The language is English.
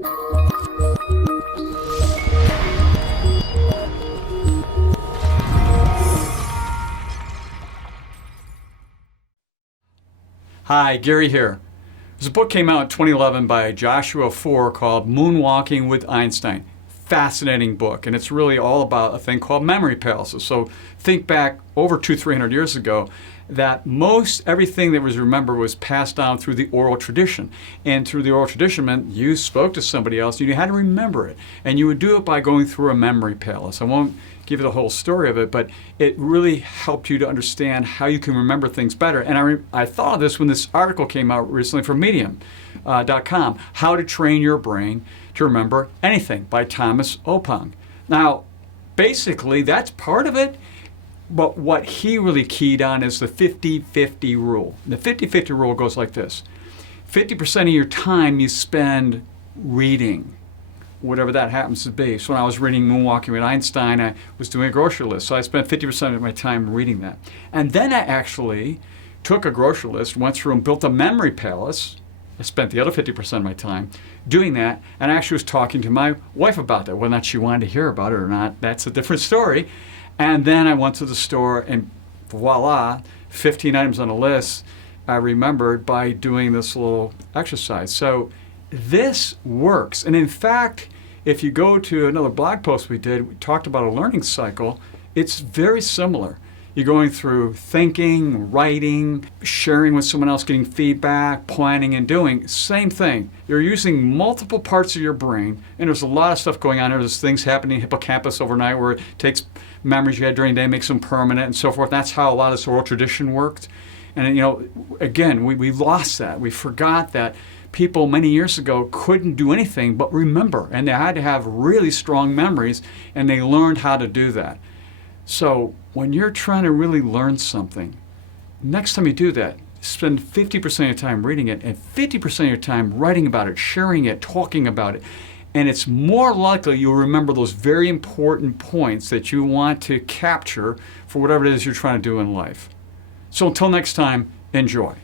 Hi, Gary here. There's a book came out in 2011 by Joshua Foer called Moonwalking with Einstein. Fascinating book, and it's really all about a thing called memory palaces. So think back over 200-300 years ago, that most everything that was remembered was passed down through the oral tradition. And through the oral tradition meant you spoke to somebody else and you had to remember it. And you would do it by going through a memory palace. I won't give you the whole story of it, but it really helped you to understand how you can remember things better. And I thought of this when this article came out recently from Medium.com, How to Train Your Brain to Remember Anything by Thomas Opong. Now, basically, that's part of it. But what he really keyed on is the 50-50 rule. The 50-50 rule goes like this. 50% of your time you spend reading, whatever that happens to be. So when I was reading Moonwalking with Einstein, I was doing a grocery list. So I spent 50% of my time reading that. And then I actually took a grocery list, went through and built a memory palace. I spent the other 50% of my time doing that, and I actually was talking to my wife about that. Whether or not she wanted to hear about it or not, that's a different story. And then I went to the store and voila, 15 items on a list I remembered by doing this little exercise. So this works. And in fact, if you go to another blog post we did, we talked about a learning cycle. It's very similar. You're going through thinking, writing, sharing with someone else, getting feedback, planning and doing. Same thing. You're using multiple parts of your brain, and there's a lot of stuff going on there. There's things happening in hippocampus overnight where it takes memories you had during the day, makes them permanent and so forth. That's how a lot of this oral tradition worked. And again, we lost that. We forgot that people many years ago couldn't do anything but remember, and they had to have really strong memories, and they learned how to do that. So when you're trying to really learn something, next time you do that, spend 50% of your time reading it and 50% of your time writing about it, sharing it, talking about it. And it's more likely you'll remember those very important points that you want to capture for whatever it is you're trying to do in life. So until next time, enjoy.